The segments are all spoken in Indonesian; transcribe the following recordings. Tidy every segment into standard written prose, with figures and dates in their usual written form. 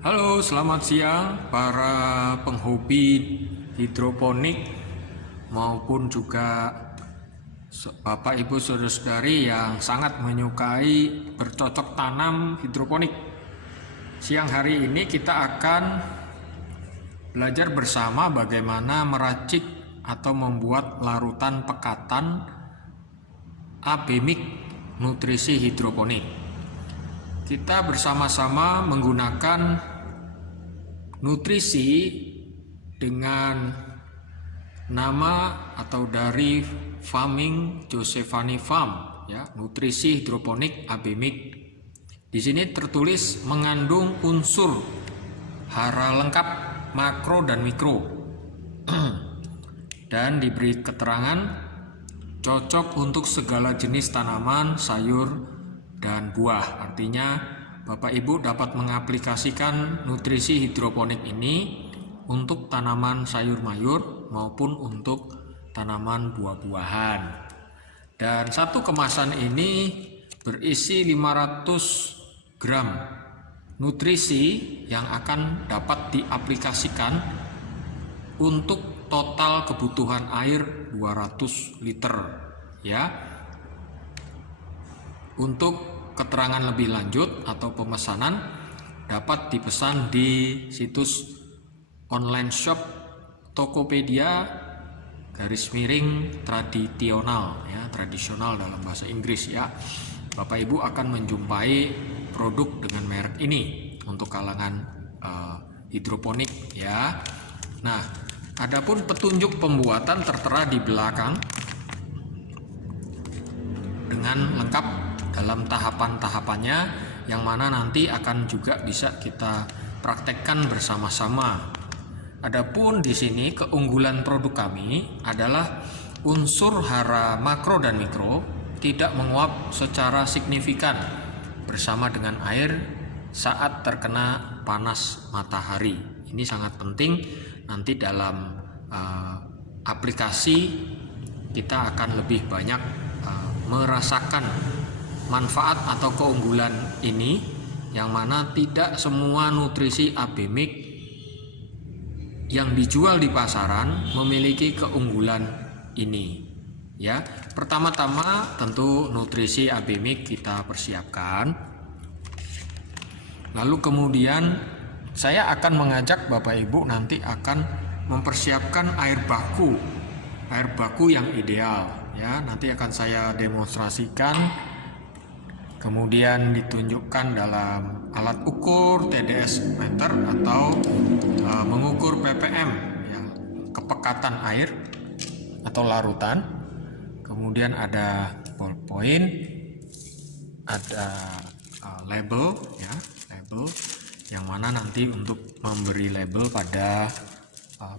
Halo, selamat siang para penghobi hidroponik maupun juga Bapak Ibu Saudara-saudari yang sangat menyukai bercocok tanam hidroponik. Siang hari ini kita akan belajar bersama bagaimana meracik atau membuat larutan pekatan Abemik nutrisi hidroponik. Kita bersama-sama menggunakan nutrisi dengan nama atau dari Farming Josephani Farm, ya, nutrisi hidroponik Abemik. Di sini tertulis mengandung unsur hara lengkap makro dan mikro dan diberi keterangan cocok untuk segala jenis tanaman, sayur, dan buah. Artinya Bapak Ibu dapat mengaplikasikan nutrisi hidroponik ini untuk tanaman sayur mayur maupun untuk tanaman buah-buahan. Dan satu kemasan ini berisi 500 gram nutrisi yang akan dapat diaplikasikan untuk total kebutuhan air 200 liter, ya. Untuk keterangan lebih lanjut atau pemesanan dapat dipesan di situs online shop Tokopedia _tradisional, ya, tradisional dalam bahasa Inggris, ya. Bapak Ibu akan menjumpai produk dengan merek ini untuk kalangan hidroponik, ya. Nah, adapun petunjuk pembuatan tertera di belakang dengan lengkap dalam tahapan-tahapannya, yang mana nanti akan juga bisa kita praktekkan bersama-sama. Adapun di sini keunggulan produk kami adalah unsur hara makro dan mikro tidak menguap secara signifikan bersama dengan air saat terkena panas matahari. Ini sangat penting nanti dalam aplikasi kita akan lebih banyak merasakan manfaat atau keunggulan ini, yang mana tidak semua nutrisi Abemik yang dijual di pasaran memiliki keunggulan ini, ya. Pertama-tama tentu nutrisi Abemik kita persiapkan, lalu kemudian saya akan mengajak Bapak Ibu nanti akan mempersiapkan air baku yang ideal, ya. Nanti akan saya demonstrasikan, kemudian ditunjukkan dalam alat ukur TDS meter atau mengukur ppm, ya, kepekatan air atau larutan. Kemudian ada ballpoint, ada label, ya, label yang mana nanti untuk memberi label pada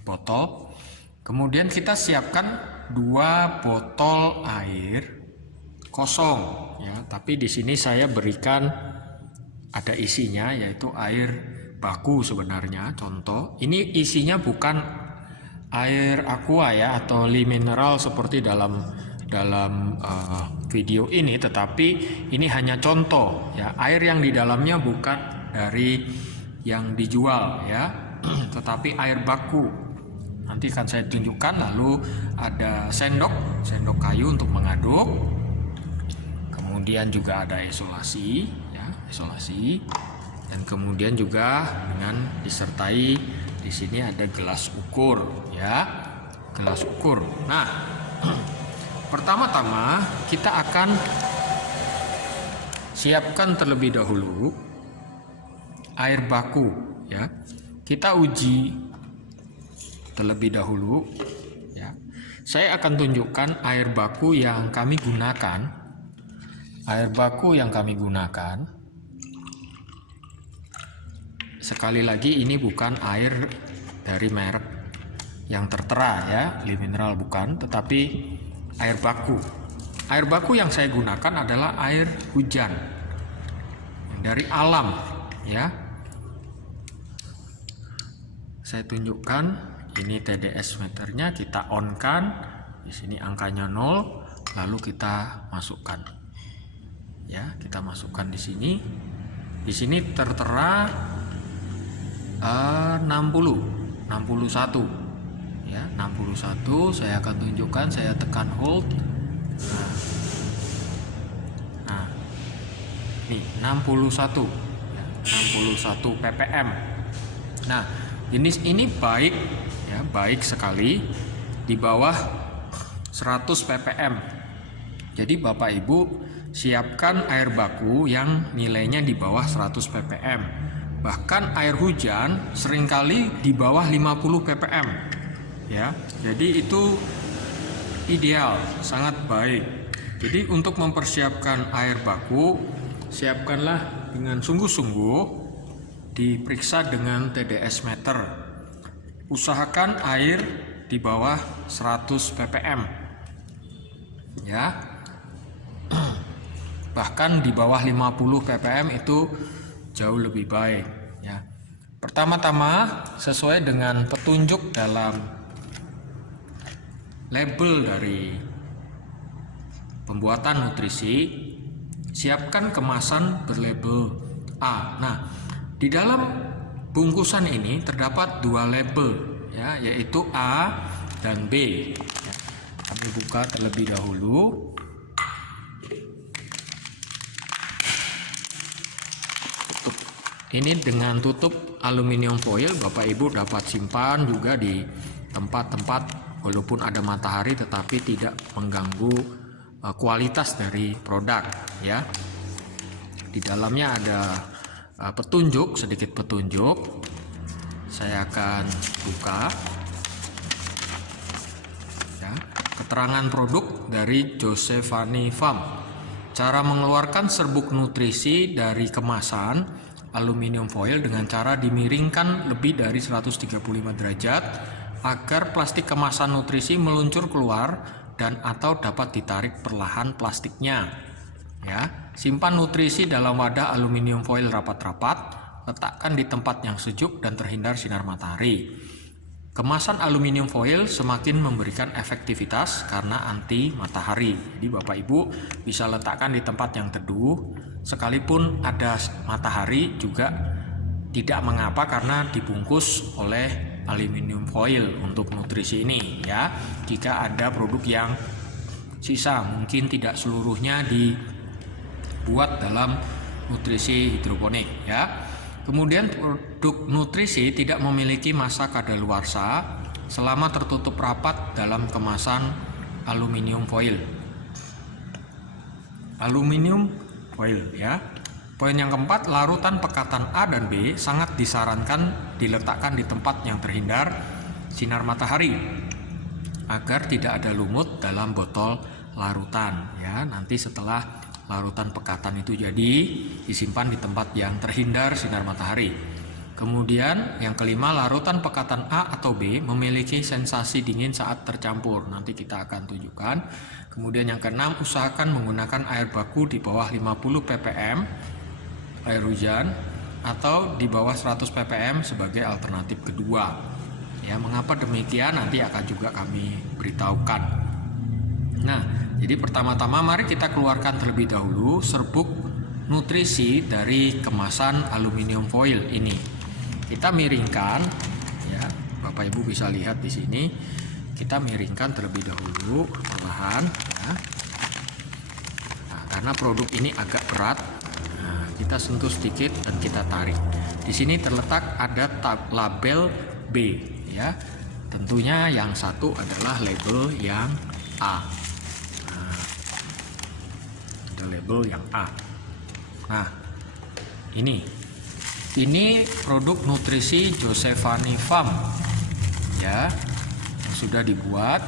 botol. Kemudian kita siapkan 2 botol air kosong, ya, tapi di sini saya berikan ada isinya, yaitu air baku sebenarnya. Contoh, ini isinya bukan air aqua, ya, atau mineral seperti dalam video ini, tetapi ini hanya contoh, ya. Air yang di dalamnya bukan dari yang dijual, ya, tetapi air baku. Nanti akan saya tunjukkan. Lalu ada sendok kayu untuk mengaduk. Kemudian juga ada isolasi, ya, isolasi, dan kemudian juga dengan disertai di sini ada gelas ukur, ya, gelas ukur. Nah, pertama-tama kita akan siapkan terlebih dahulu air baku, ya. Kita uji terlebih dahulu, ya. Saya akan tunjukkan air baku yang kami gunakan. Air baku yang kami gunakan, sekali lagi ini bukan air dari merek yang tertera, ya, mineral bukan, tetapi air baku. Air baku yang saya gunakan adalah air hujan dari alam, ya. Saya tunjukkan, ini TDS meternya, kita on kan. Di sini angkanya 0, lalu kita masukkan. Ya, kita masukkan di sini. Di sini tertera 61 ya, 61. Saya akan tunjukkan, saya tekan hold. Nah, nih 61 ya, 61 ppm. Nah, jenis ini baik ya, baik sekali di bawah 100 ppm. Jadi Bapak Ibu siapkan air baku yang nilainya di bawah 100 ppm. Bahkan air hujan seringkali di bawah 50 ppm. Ya, jadi itu ideal, sangat baik. Jadi untuk mempersiapkan air baku, siapkanlah dengan sungguh-sungguh, diperiksa dengan TDS meter. Usahakan air di bawah 100 ppm. Ya. Bahkan di bawah 50 ppm itu jauh lebih baik ya. Pertama-tama sesuai dengan petunjuk dalam label dari pembuatan nutrisi, siapkan kemasan berlabel A. Nah, di dalam bungkusan ini terdapat dua label ya, yaitu A dan B ya. Kami buka terlebih dahulu. Ini dengan tutup aluminium foil. Bapak Ibu dapat simpan juga di tempat-tempat walaupun ada matahari tetapi tidak mengganggu kualitas dari produk ya. Di dalamnya ada petunjuk, sedikit petunjuk. Saya akan buka ya, keterangan produk dari Giovanni Farm. Cara mengeluarkan serbuk nutrisi dari kemasan aluminium foil dengan cara dimiringkan lebih dari 135 derajat agar plastik kemasan nutrisi meluncur keluar dan atau dapat ditarik perlahan plastiknya. Ya, simpan nutrisi dalam wadah aluminium foil rapat-rapat, letakkan di tempat yang sejuk dan terhindar sinar matahari. Kemasan aluminium foil semakin memberikan efektivitas karena anti matahari. Jadi Bapak Ibu bisa letakkan di tempat yang teduh, sekalipun ada matahari juga tidak mengapa karena dibungkus oleh aluminium foil untuk nutrisi ini ya. Jika ada produk yang sisa, mungkin tidak seluruhnya dibuat dalam nutrisi hidroponik ya. Kemudian produk nutrisi tidak memiliki masa kadaluarsa selama tertutup rapat dalam kemasan aluminium foil. Aluminium foil ya. Poin yang keempat, larutan pekatan A dan B sangat disarankan diletakkan di tempat yang terhindar sinar matahari agar tidak ada lumut dalam botol larutan ya. Nanti setelah larutan pekatan itu jadi disimpan di tempat yang terhindar sinar matahari. Kemudian yang kelima, larutan pekatan A atau B memiliki sensasi dingin saat tercampur. Nanti kita akan tunjukkan. Kemudian yang keenam, usahakan menggunakan air baku di bawah 50 ppm air hujan atau di bawah 100 ppm sebagai alternatif kedua. Ya, mengapa demikian nanti akan juga kami beritahukan. Nah, jadi pertama-tama mari kita keluarkan terlebih dahulu serbuk nutrisi dari kemasan aluminium foil ini. Kita miringkan ya, Bapak Ibu bisa lihat di sini. Kita miringkan terlebih dahulu perlahan ya. Nah, karena produk ini agak berat, nah, kita sentuh sedikit dan kita tarik. Di sini terletak ada label B ya. Tentunya yang satu adalah label yang A. Label yang A. Nah, ini produk nutrisi Giovanni Farm ya, yang sudah dibuat,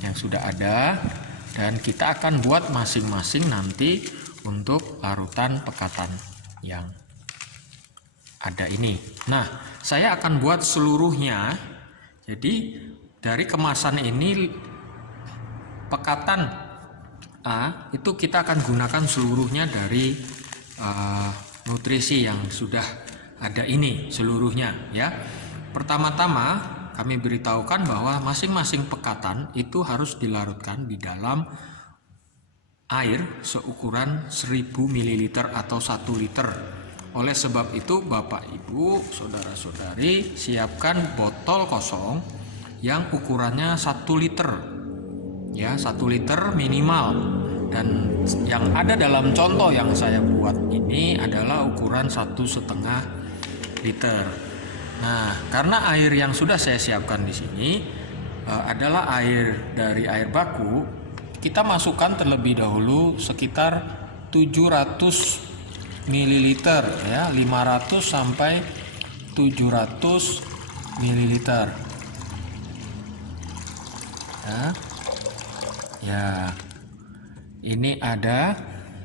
yang sudah ada, dan kita akan buat masing-masing nanti untuk larutan pekatan yang ada ini. Nah, saya akan buat seluruhnya. Jadi dari kemasan ini pekatan A itu kita akan gunakan seluruhnya dari nutrisi yang sudah ada ini seluruhnya ya. Pertama-tama kami beritahukan bahwa masing-masing pekatan itu harus dilarutkan di dalam air seukuran 1000 ml atau 1 liter Oleh sebab itu Bapak Ibu, saudara-saudari, siapkan botol kosong yang ukurannya 1 liter. Ya, 1 liter minimal. Dan yang ada dalam contoh yang saya buat ini adalah ukuran 1,5 liter. Nah, karena air yang sudah saya siapkan di sini adalah air dari air baku, kita masukkan terlebih dahulu sekitar 700 ml ya, 500 sampai 700 ml. Ya, ini ada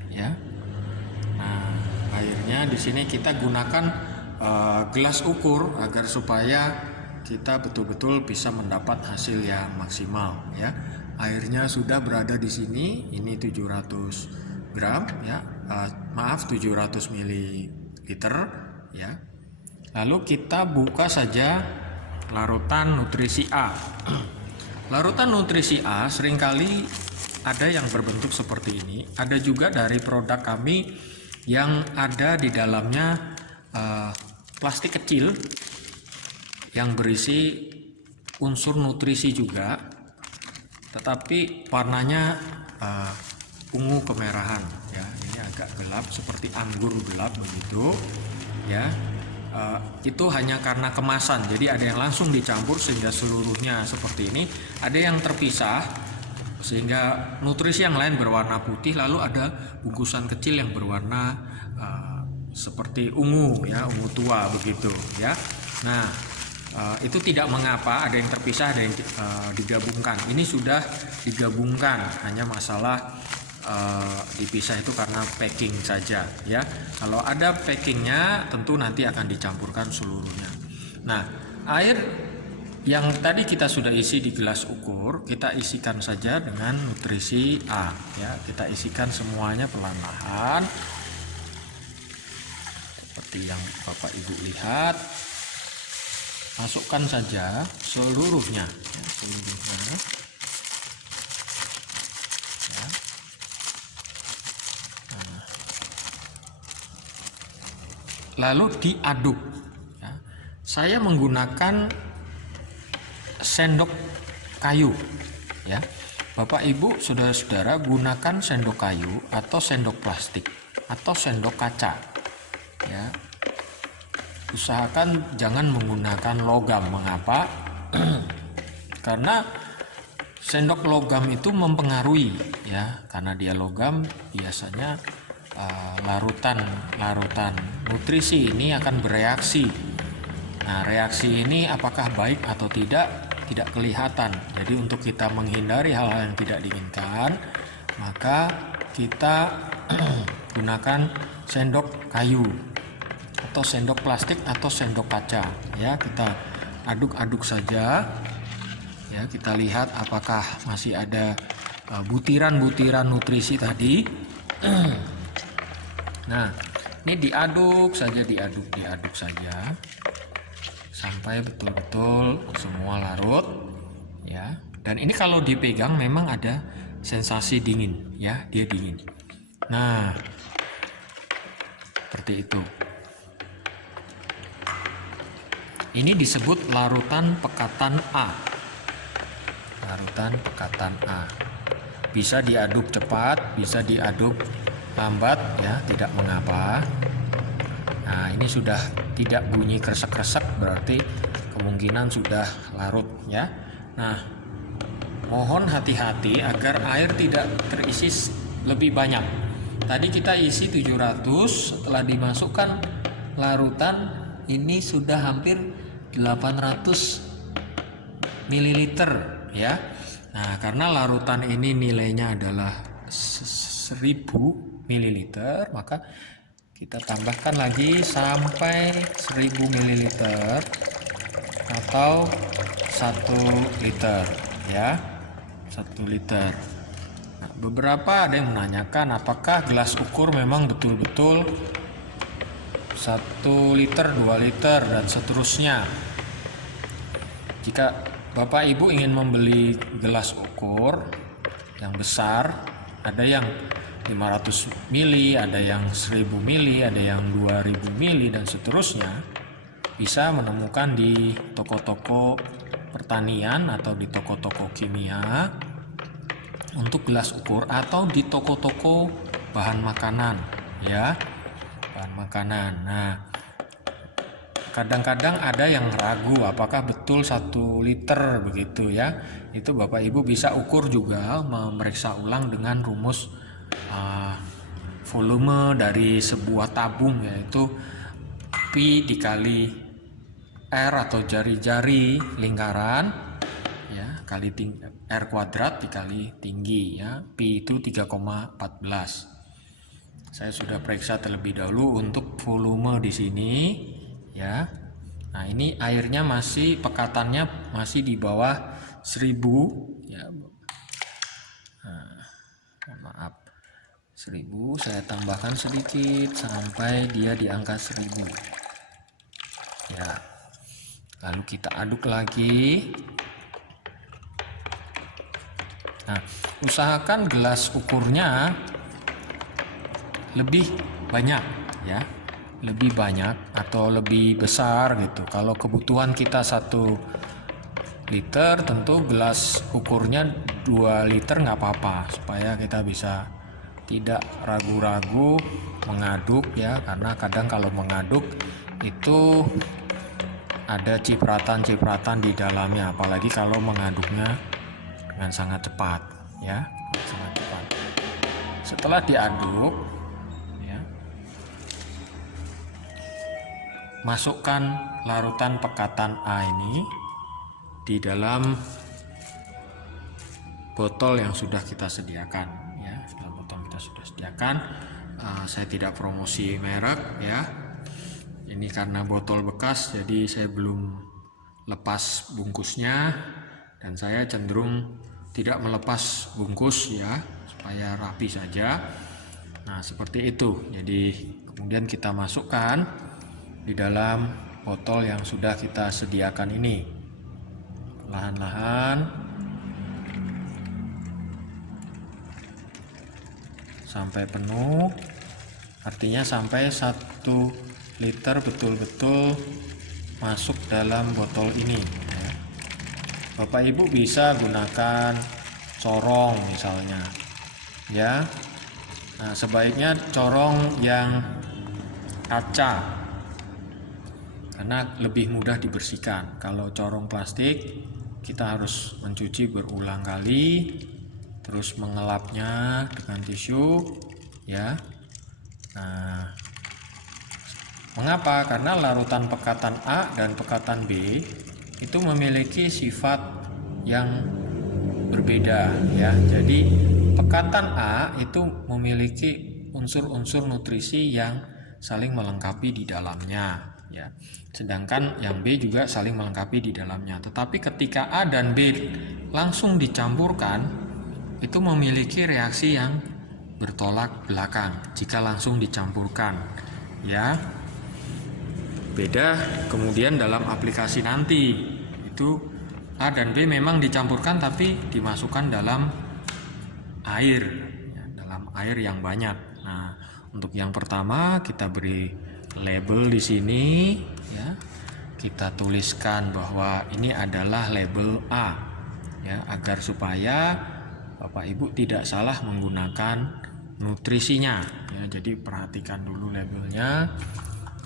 ya. Nah, airnya di sini kita gunakan gelas ukur agar supaya kita betul-betul bisa mendapat hasil yang maksimal ya. Airnya sudah berada di sini, ini 700 gram ya. 700 ml ya. Lalu kita buka saja larutan nutrisi A. Larutan nutrisi A seringkali ada yang berbentuk seperti ini. Ada juga dari produk kami yang ada di dalamnya plastik kecil yang berisi unsur nutrisi juga, tetapi warnanya ungu kemerahan ya. Ini agak gelap seperti anggur gelap begitu ya. Itu hanya karena kemasan, jadi ada yang langsung dicampur sehingga seluruhnya seperti ini, ada yang terpisah sehingga nutrisi yang lain berwarna putih, lalu ada bungkusan kecil yang berwarna seperti ungu ya, ungu tua begitu ya. Nah, itu tidak mengapa ada yang terpisah, ada yang digabungkan. Ini sudah digabungkan, hanya masalah dipisah itu karena packing saja ya. Kalau ada packingnya tentu nanti akan dicampurkan seluruhnya. Nah, air yang tadi kita sudah isi di gelas ukur, kita isikan saja dengan nutrisi A ya. Kita isikan semuanya pelan-pelan seperti yang Bapak Ibu lihat. Masukkan saja seluruhnya ya, seluruhnya ya. Lalu diaduk ya. Saya menggunakan sendok kayu ya. Bapak Ibu, saudara-saudara, gunakan sendok kayu atau sendok plastik atau sendok kaca ya. Usahakan jangan menggunakan logam. Mengapa? Karena sendok logam itu mempengaruhi ya, karena dia logam biasanya larutan nutrisi ini akan bereaksi. Nah, reaksi ini apakah baik atau tidak kelihatan. Jadi untuk kita menghindari hal-hal yang tidak diinginkan, maka kita gunakan sendok kayu atau sendok plastik atau sendok kaca ya. Kita aduk-aduk saja ya, kita lihat apakah masih ada butiran-butiran nutrisi tadi. Nah, ini diaduk saja sampai betul-betul semua larut ya. Dan ini kalau dipegang memang ada sensasi dingin ya, dia dingin. Nah, seperti itu. Ini disebut larutan pekatan A. Larutan pekatan A. Bisa diaduk cepat, bisa diaduk lambat ya, tidak mengapa. Nah, ini sudah tidak bunyi kresek-kresek, berarti kemungkinan sudah larut ya. Nah, mohon hati-hati agar air tidak terisi lebih banyak. Tadi kita isi 700, setelah dimasukkan larutan ini sudah hampir 800 ml ya. Nah, karena larutan ini nilainya adalah 1000 ml, maka kita tambahkan lagi sampai 1000 ml atau 1 liter ya, 1 liter. Nah, beberapa ada yang menanyakan apakah gelas ukur memang betul-betul 1 liter, 2 liter dan seterusnya. Jika Bapak Ibu ingin membeli gelas ukur yang besar, ada yang 500 mili, ada yang 1000 mili, ada yang 2000 mili dan seterusnya, bisa menemukan di toko-toko pertanian atau di toko-toko kimia untuk gelas ukur, atau di toko-toko bahan makanan ya, bahan makanan. Nah, kadang-kadang ada yang ragu apakah betul 1 liter begitu ya. Itu Bapak Ibu bisa ukur juga, memeriksa ulang dengan rumus volume dari sebuah tabung, yaitu Pi dikali R atau jari-jari lingkaran ya, kali R kuadrat dikali tinggi ya. Pi itu 3,14. Saya sudah periksa terlebih dahulu untuk volume di sini ya. Nah, ini airnya masih, pekatannya masih di bawah 1000 ya. Nah, maaf, 1000 saya tambahkan sedikit sampai dia di angka 1000 ya. Lalu kita aduk lagi. Nah, usahakan gelas ukurnya lebih banyak ya, lebih banyak atau lebih besar gitu. Kalau kebutuhan kita 1 liter, tentu gelas ukurnya 2 liter nggak apa-apa, supaya kita bisa tidak ragu-ragu mengaduk ya, karena kadang kalau mengaduk itu ada cipratan-cipratan di dalamnya, apalagi kalau mengaduknya dengan sangat cepat ya, sangat cepat. Setelah diaduk ya, masukkan larutan pekatan A ini di dalam botol yang sudah kita sediakan ya, dalam botol kita sudah sediakan. Saya tidak promosi merek ya, ini karena botol bekas jadi saya belum lepas bungkusnya, dan saya cenderung tidak melepas bungkus ya, supaya rapi saja. Nah, seperti itu. Jadi kemudian kita masukkan di dalam botol yang sudah kita sediakan ini. Perlahan-lahan sampai penuh, artinya sampai 1 liter betul-betul masuk dalam botol ini ya. Bapak Ibu bisa gunakan corong misalnya ya. Nah, sebaiknya corong yang kaca karena lebih mudah dibersihkan. Kalau corong plastik kita harus mencuci berulang kali, terus mengelapnya dengan tisu ya. Nah, mengapa? Karena larutan pekatan A dan pekatan B itu memiliki sifat yang berbeda ya. Jadi pekatan A itu memiliki unsur-unsur nutrisi yang saling melengkapi di dalamnya ya. Sedangkan yang B juga saling melengkapi di dalamnya. Tetapi ketika A dan B langsung dicampurkan, itu memiliki reaksi yang bertolak belakang jika langsung dicampurkan ya. Beda kemudian dalam aplikasi nanti, itu A dan B memang dicampurkan tapi dimasukkan dalam air ya, dalam air yang banyak. Nah, untuk yang pertama kita beri label di sini ya. Kita tuliskan bahwa ini adalah label A ya, agar supaya Bapak Ibu tidak salah menggunakan nutrisinya ya. Jadi perhatikan dulu labelnya.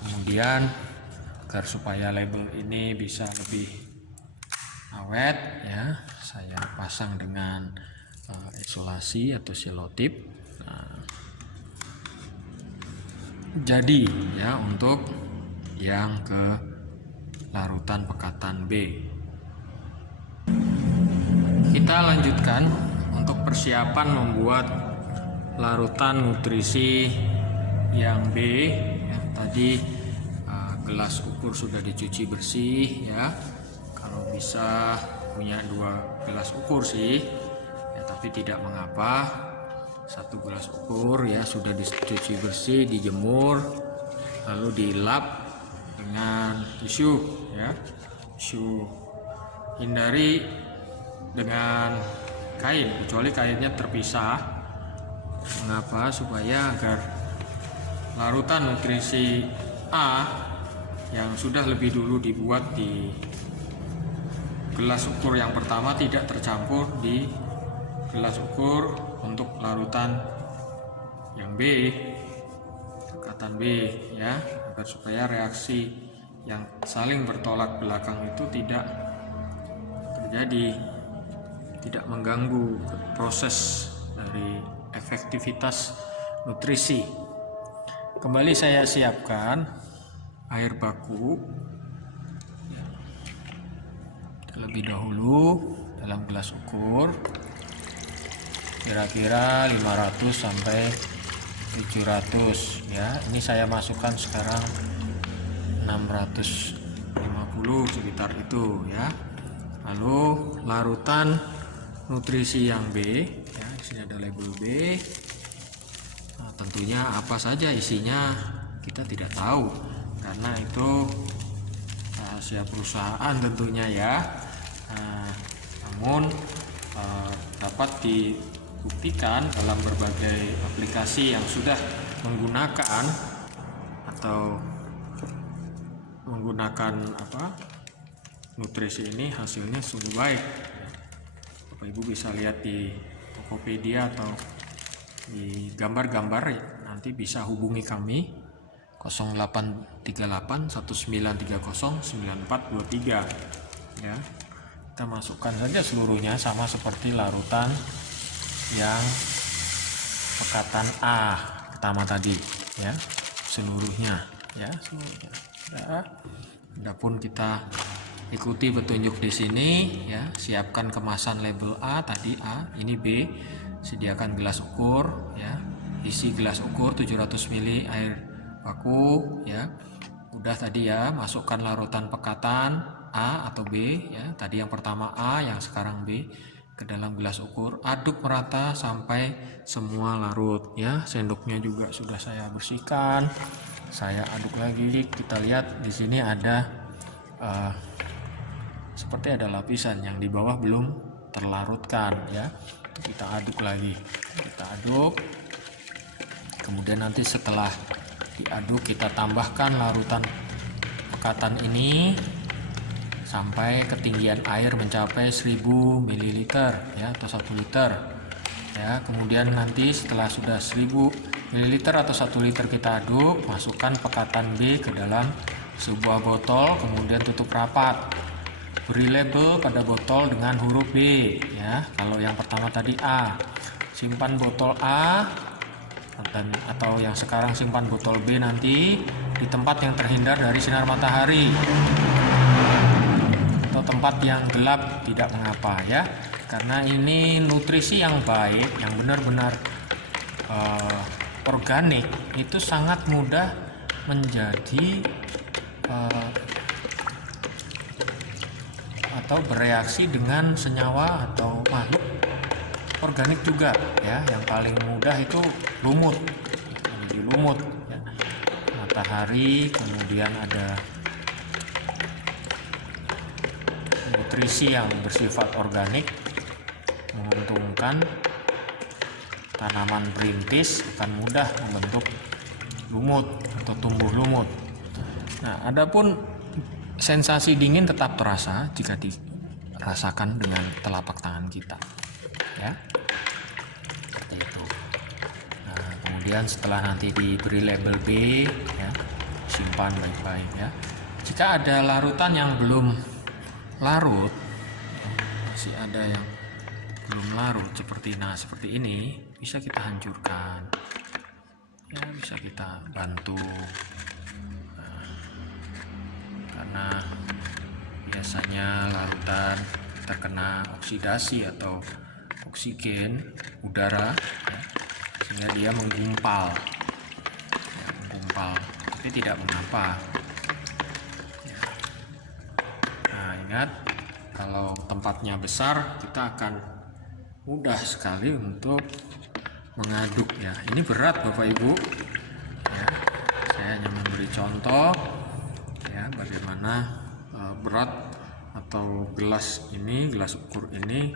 Kemudian agar supaya label ini bisa lebih awet ya, saya pasang dengan isolasi atau selotip. Nah, jadi ya untuk yang ke larutan pekatan B. Kita lanjutkan untuk persiapan membuat larutan nutrisi yang B ya. Tadi gelas ukur sudah dicuci bersih ya. Kalau bisa punya 2 gelas ukur sih ya, tapi tidak mengapa. 1 gelas ukur ya sudah dicuci bersih, dijemur, lalu dilap dengan tisu ya. Tisu, hindari dengan kain kecuali kainnya terpisah Mengapa? Supaya agar larutan nutrisi A yang sudah lebih dulu dibuat di gelas ukur yang pertama tidak tercampur di gelas ukur untuk larutan yang B, dekatan B, ya, agar supaya reaksi yang saling bertolak belakang itu tidak terjadi, tidak mengganggu proses dari efektivitas nutrisi. Kembali saya siapkan air baku terlebih dahulu dalam gelas ukur kira-kira 500 sampai 700 ya. Ini saya masukkan sekarang 650 sekitar itu ya. Lalu larutan nutrisi yang B ya, di sini ada label B. Nah, tentunya apa saja isinya kita tidak tahu karena itu rahasia perusahaan tentunya ya. Namun dapat dibuktikan dalam berbagai aplikasi yang sudah menggunakan atau menggunakan nutrisi ini, hasilnya sungguh baik. Bapak Ibu bisa lihat di Tokopedia atau di gambar-gambar, nanti bisa hubungi kami 0838 1930 9423 ya. Kita masukkan saja seluruhnya sama seperti larutan yang pekatan A pertama tadi ya, seluruhnya ya, seluruhnya. Ya. Adapun kita ikuti petunjuk di sini ya, siapkan kemasan label A tadi A, ini B, sediakan gelas ukur ya, isi gelas ukur 700 ml air baku ya. Udah tadi ya, masukkan larutan pekatan A atau B ya, tadi yang pertama A, yang sekarang B, ke dalam gelas ukur, aduk merata sampai semua larut ya. Sendoknya juga sudah saya bersihkan, saya aduk lagi. Kita lihat di sini ada seperti ada lapisan yang di bawah belum terlarutkan ya. Kita aduk lagi, kita aduk, kemudian nanti setelah diaduk kita tambahkan larutan pekatan ini sampai ketinggian air mencapai 1000 ml ya, atau 1 liter ya. Kemudian nanti setelah sudah 1000 ml atau 1 liter kita aduk, masukkan pekatan B ke dalam sebuah botol, kemudian tutup rapat. Beri label pada botol dengan huruf B ya. Kalau yang pertama tadi A, simpan botol A, atau yang sekarang simpan botol B nanti di tempat yang terhindar dari sinar matahari atau tempat yang gelap, tidak mengapa ya, karena ini nutrisi yang baik, yang benar-benar organik, itu sangat mudah menjadi atau bereaksi dengan senyawa atau makhluk organik juga ya. Yang paling mudah itu lumut, energi lumut ya. Matahari, kemudian ada nutrisi yang bersifat organik menguntungkan tanaman perintis, akan mudah membentuk lumut atau tumbuh lumut. Nah, adapun sensasi dingin tetap terasa jika dirasakan dengan telapak tangan kita ya, seperti itu. Nah, kemudian setelah nanti diberi label B ya, simpan baik-baik ya. Jika ada larutan yang belum larut ya, masih ada yang belum larut seperti ini, bisa kita hancurkan ya, bisa kita bantu karena biasanya larutan terkena oksidasi atau oksigen udara ya, sehingga dia menggumpal ya, tapi tidak mengapa ya. Nah, ingat, kalau tempatnya besar kita akan mudah sekali untuk mengaduk ya. Ini berat Bapak Ibu ya, saya hanya memberi contoh ya, bagaimana berat atau gelas ini, gelas ukur ini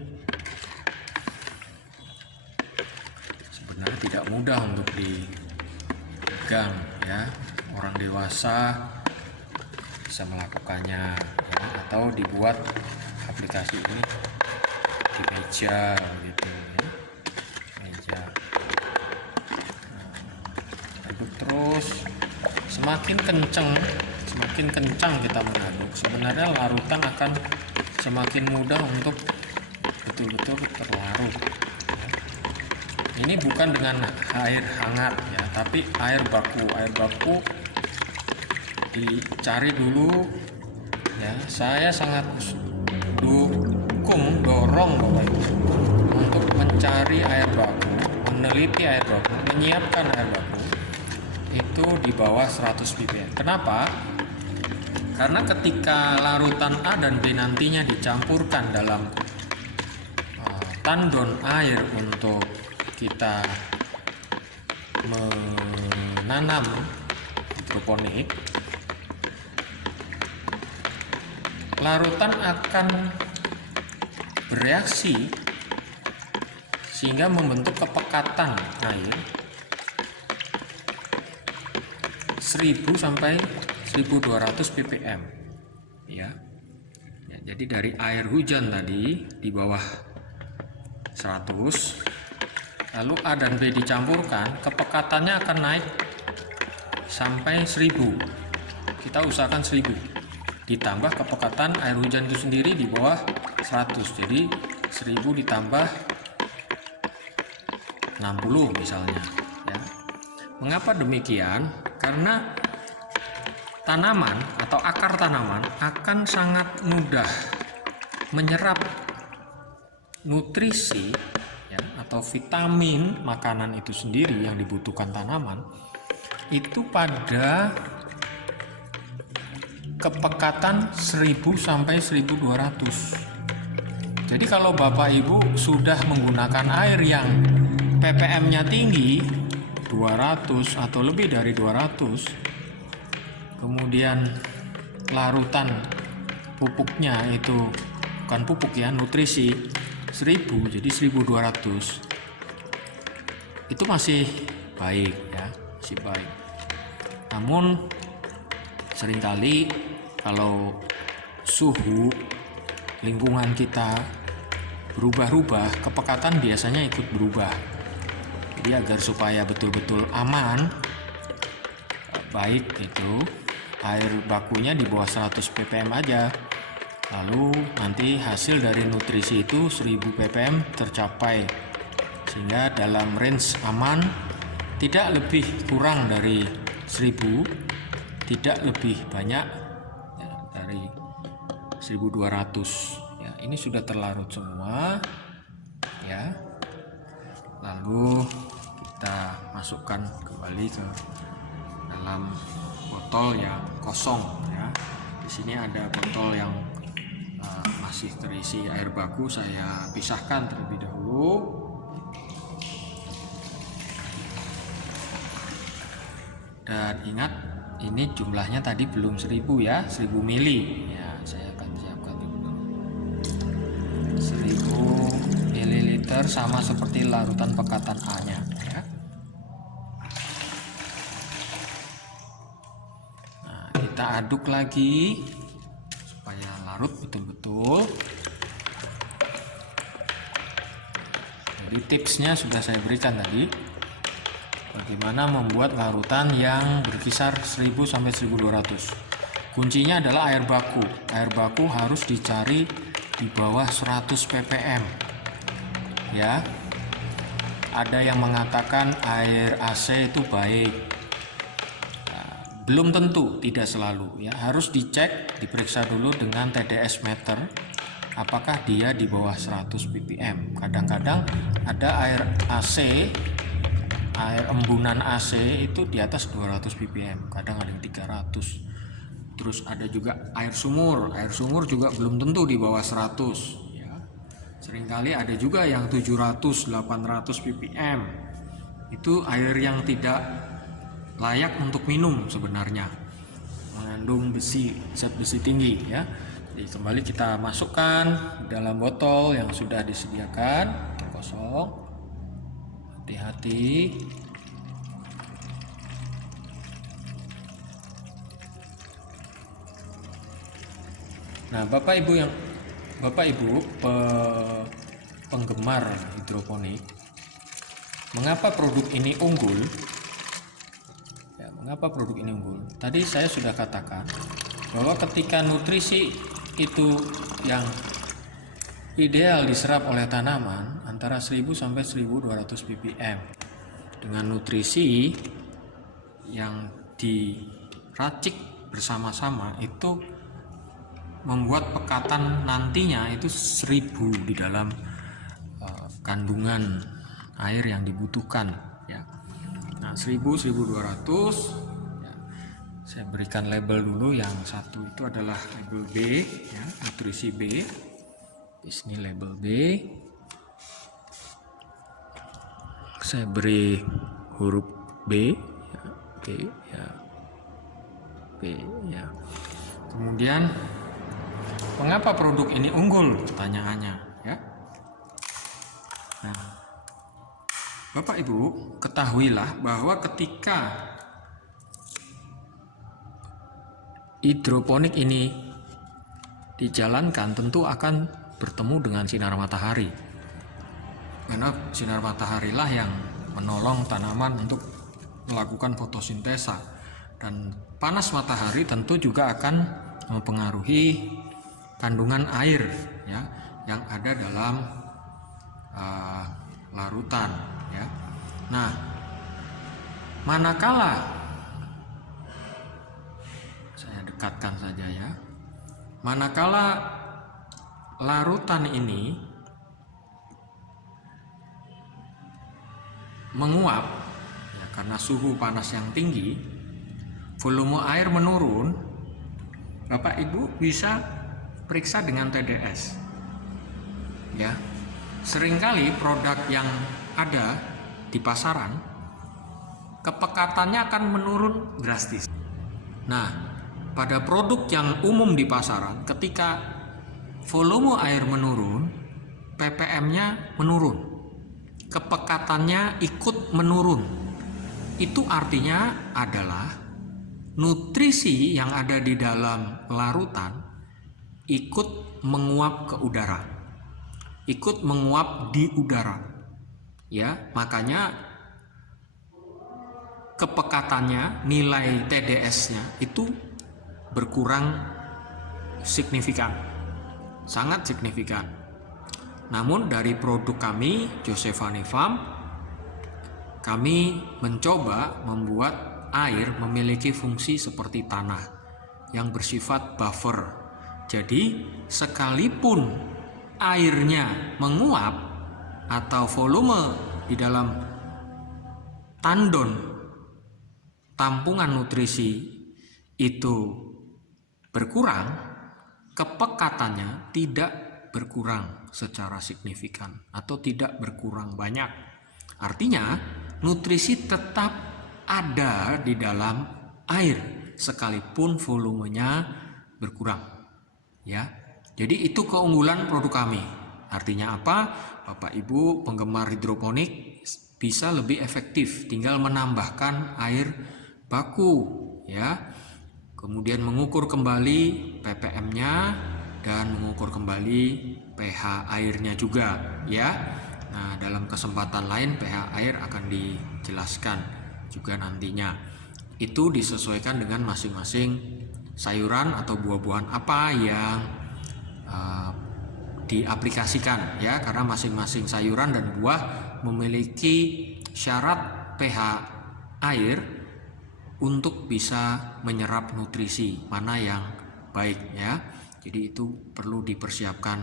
sebenarnya tidak mudah untuk dipegang ya. Orang dewasa bisa melakukannya ya, atau dibuat aplikasi ini di meja gitu ya, meja. Aduk terus, semakin kencang kita mengaduk, sebenarnya larutan akan semakin mudah untuk betul-betul terlarut. Ini bukan dengan air hangat ya, tapi air baku. Air baku dicari dulu ya. Saya sangat dorong Bapak Ibu untuk mencari air baku, meneliti air baku, menyiapkan air baku itu di bawah 100 ppm. Kenapa? Karena ketika larutan A dan B nantinya dicampurkan dalam tandon air untuk kita menanam hidroponik, larutan akan bereaksi sehingga membentuk kepekatan air 1000 sampai 1200 ppm ya. Jadi dari air hujan tadi di bawah 100, lalu A dan B dicampurkan, kepekatannya akan naik sampai 1000. Kita usahakan 1000. Ditambah kepekatan air hujan itu sendiri di bawah 100. Jadi 1000 ditambah 60 misalnya ya. Mengapa demikian? Karena tanaman atau akar tanaman akan sangat mudah menyerap nutrisi atau vitamin makanan itu sendiri yang dibutuhkan tanaman itu pada kepekatan 1000 sampai 1200. Jadi kalau Bapak Ibu sudah menggunakan air yang ppm-nya tinggi 200 atau lebih dari 200, kemudian larutan pupuknya itu bukan pupuk ya, nutrisi 1000, jadi 1200, itu masih baik ya, masih baik. Namun seringkali kalau suhu lingkungan kita berubah-ubah, kepekatan biasanya ikut berubah. Jadi agar supaya betul-betul aman, baik itu air bakunya di bawah 100 ppm aja. Lalu nanti hasil dari nutrisi itu 1000 ppm tercapai, sehingga dalam range aman, tidak lebih kurang dari 1000, tidak lebih banyak ya, dari 1200 ya. Ini sudah terlarut semua ya. Lalu kita masukkan kembali ke dalam botol yang kosong ya. Di sini ada botol yang masih terisi air baku, saya pisahkan terlebih dahulu. Dan ingat, ini jumlahnya tadi belum 1000 ya, 1000 mili ya. Saya akan siapkan dulu 1000 ml sama seperti larutan pekatan A nya ya. Nah, kita aduk lagi supaya larut betul-betul. Jadi tipsnya sudah saya berikan tadi, bagaimana membuat larutan yang berkisar 1000 sampai 1200. Kuncinya adalah air baku. Air baku harus dicari di bawah 100 ppm ya. Ada yang mengatakan air AC itu baik. Belum tentu, tidak selalu ya. Harus dicek, diperiksa dulu dengan TDS meter apakah dia di bawah 100 ppm. Kadang-kadang ada air AC, air embunan AC itu di atas 200 ppm, kadang ada yang 300. Terus ada juga air sumur juga belum tentu di bawah 100 ya. Seringkali ada juga yang 700, 800 ppm. Itu air yang tidak layak untuk minum sebenarnya, mengandung besi, zat besi tinggi ya. Jadi kembali kita masukkan dalam botol yang sudah disediakan kosong. Hati-hati. Nah, Bapak Ibu penggemar hidroponik, mengapa produk ini unggul? Ya, mengapa produk ini unggul? Tadi saya sudah katakan bahwa ketika nutrisi itu yang ideal diserap oleh tanaman antara 1000 sampai 1200 ppm, dengan nutrisi yang diracik bersama-sama itu membuat pekatan nantinya itu 1000 di dalam kandungan air yang dibutuhkan, ya. Nah, 1000 1200, ya. Saya berikan label dulu. Yang satu itu adalah label B, ya, nutrisi B. Di sini label B. Saya beri huruf B, ya, B, ya, B, ya. Kemudian mengapa produk ini unggul? Pertanyaannya, ya. Nah, Bapak Ibu, ketahuilah bahwa ketika hidroponik ini dijalankan tentu akan bertemu dengan sinar matahari. Karena sinar matahari lah yang menolong tanaman untuk melakukan fotosintesa, dan panas matahari tentu juga akan mempengaruhi kandungan air, ya, yang ada dalam larutan, ya. Nah, manakala saya dekatkan saja, ya, manakala larutan ini menguap, ya, karena suhu panas yang tinggi, volume air menurun, Bapak Ibu bisa periksa dengan TDS, ya. Seringkali produk yang ada di pasaran kepekatannya akan menurun drastis. Nah, pada produk yang umum di pasaran, ketika volume air menurun, ppm-nya menurun, kepekatannya ikut menurun. Itu artinya adalah nutrisi yang ada di dalam larutan ikut menguap ke udara, ikut menguap di udara, ya. Makanya kepekatannya, nilai TDS-nya itu berkurang signifikan, sangat signifikan. Namun dari produk kami, Giosevani Farm, kami mencoba membuat air memiliki fungsi seperti tanah yang bersifat buffer. Jadi sekalipun airnya menguap atau volume di dalam tandon tampungan nutrisi itu berkurang, kepekatannya tidak berkurang secara signifikan atau tidak berkurang banyak. Artinya nutrisi tetap ada di dalam air sekalipun volumenya berkurang, ya. Jadi itu keunggulan produk kami. Artinya apa? Bapak Ibu penggemar hidroponik bisa lebih efektif, tinggal menambahkan air baku, ya. Kemudian mengukur kembali ppm-nya dan mengukur kembali pH airnya juga, ya. Nah, dalam kesempatan lain pH air akan dijelaskan juga nantinya. Itu disesuaikan dengan masing-masing sayuran atau buah-buahan apa yang diaplikasikan, ya, karena masing-masing sayuran dan buah memiliki syarat pH air untuk bisa menyerap nutrisi mana yang baik, ya. Jadi itu perlu dipersiapkan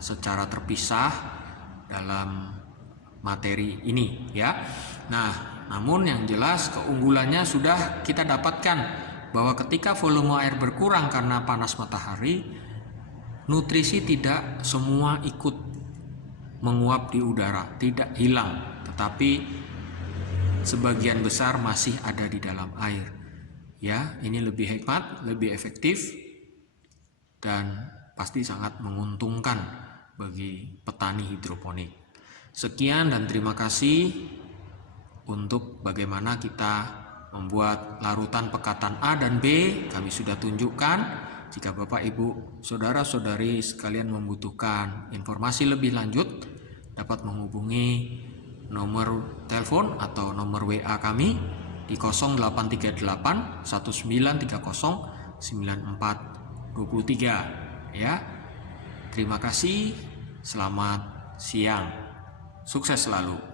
secara terpisah dalam materi ini, ya. Nah, namun yang jelas keunggulannya sudah kita dapatkan bahwa ketika volume air berkurang karena panas matahari, nutrisi tidak semua ikut menguap di udara, tidak hilang, tetapi sebagian besar masih ada di dalam air, ya. Ini lebih hemat, lebih efektif, dan pasti sangat menguntungkan bagi petani hidroponik. Sekian dan terima kasih untuk bagaimana kita membuat larutan pekatan A dan B. Kami sudah tunjukkan. Jika Bapak Ibu Saudara-saudari sekalian membutuhkan informasi lebih lanjut, dapat menghubungi nomor telepon atau nomor WA kami di 0838 1930 9423 ya. Terima kasih. Selamat siang. Sukses selalu.